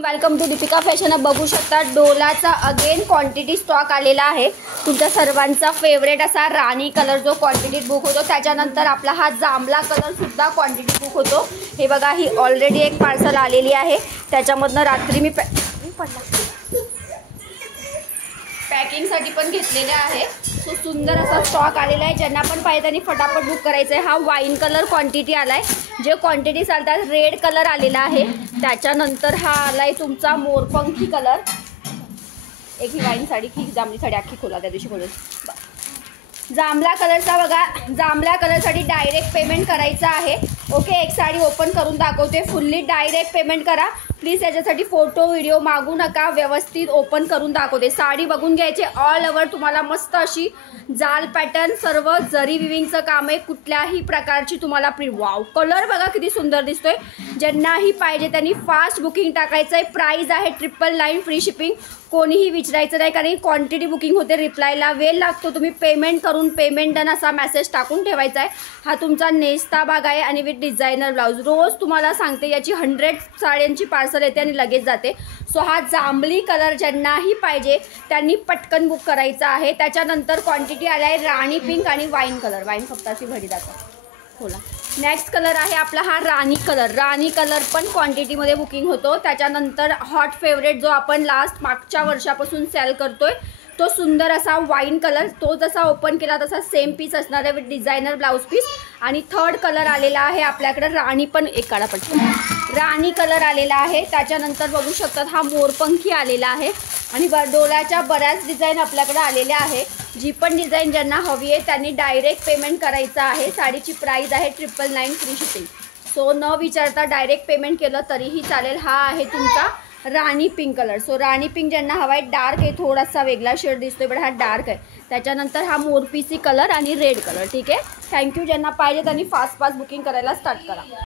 Welcome to Deepika fashion. बघू शकता डोलाचा again quantity stock आलेला आहे। तुमच्या सर्वांचा फेवरेट असा राणी कलर जो क्वांटिटीत बुक होतो, त्याच्यानंतर आपला हा जांभळा कलर सुद्धा क्वांटिटी बुक होतो। हे बघा, ही ऑलरेडी एक पार्सल आलेली आहे। त्याच्यामधनं रात्री मी पॅकिंगसाठी पण घेतलेले आहे। सो सुंदर असा स्टॉक आलेला आहे। ज्यांना पण पाहिजे त्यांनी फटाफट बुक करायचं आहे। हा वाईन कलर क्वांटिटी आलाय, जे क्वांटिटी चालतात। रेड कलर आलेला आहे, त्याच्यानंतर हा आलाय तुमचा मोरपंखी कलर। एक ही वाईन साडी की जांभळी साडी अख्खी खोला, त्या दिवशी खोलून जांभळा कलरचा बघा। जांभळा कलरसाठी डायरेक्ट पेमेंट करायचं आहे। ओके, एक साडी ओपन करून दाखवते। फुल्ली डायरेक्ट पेमेंट करा प्लीज। याच्यासाठी फोटो व्हिडिओ मागू नका, व्यवस्थित ओपन करून दाखवते। साडी बघून घ्यायची। ऑल ओव्हर तुम्हाला मस्त अशी जाल पॅटर्न, सर्व जरी विविंगचं काम आहे। कुठल्याही प्रकारची तुम्हाला प्रिंट, वाव कलर बघा किती सुंदर दिसतोय। ज्यांनाही पाहिजे त्यांनी फास्ट बुकिंग टाकायचं आहे। प्राइस आहे 999 फ्री शिपिंग। कोणीही विचारायचं नाही, कारण क्वांटिटी बुकिंग होते, रिप्लायला वेळ लागतो। तुम्ही पेमेंट करून पेमेंट डन असा मेसेज टाकून ठेवायचा आहे। हा तुमचा नेस्ता भाग आहे आणि विथ डिझायनर ब्लाउज। रोज तुम्हाला सांगते याची 100 साड्यांची पार्सल येते आणि लगेच जाते। सो हा जांभळी कलर ज्यांनाही पाहिजे त्यांनी पटकन बुक करायचा आहे। त्याच्यानंतर क्वांटिटी आला आहे राणी पिंक आणि वाईन कलर। वाईन फक्त अशी भरी जातात खोला। नेक्स्ट कलर आहे आपला हा राणी कलर। राणी कलर पण क्वांटिटीमध्ये बुकिंग होतो। त्याच्यानंतर हॉट फेवरेट जो आपण लास्ट मागच्या वर्षापासून सेल करतोय, तो सुंदर असा वाईन कलर। तो जसा ओपन केला तसा सेम पीस असणार आहे विथ डिझायनर ब्लाउज पीस। आणि थर्ड कलर आलेला आहे आपल्याकडे राणी, पण एक काळा पटकन राणी कलर आलेला आहे। त्याच्यानंतर बघू शकतात हा मोरपंखी आलेला आहे। आणि डोलाच्या बऱ्याच डिझाईन आपल्याकडे आलेल्या आहे। जी पण डिझाईन ज्यांना हवी आहे त्यांनी डायरेक्ट पेमेंट करायचं आहे। साडीची प्राइस आहे 999 फ्री शिपिंग। सो न विचारता डायरेक्ट पेमेंट केलं तरीही चालेल। हा आहे तुमचा राणी पिंक कलर। सो राणी पिंक ज्यांना हवा आहे, डार्क आहे, थोडासा वेगळा शेड दिसतोय पण हा डार्क आहे। त्याच्यानंतर हा मोरपीसी कलर आणि रेड कलर। ठीक आहे, थँक्यू। ज्यांना पाहिजे त्यांनी फास्ट बुकिंग करायला स्टार्ट करा।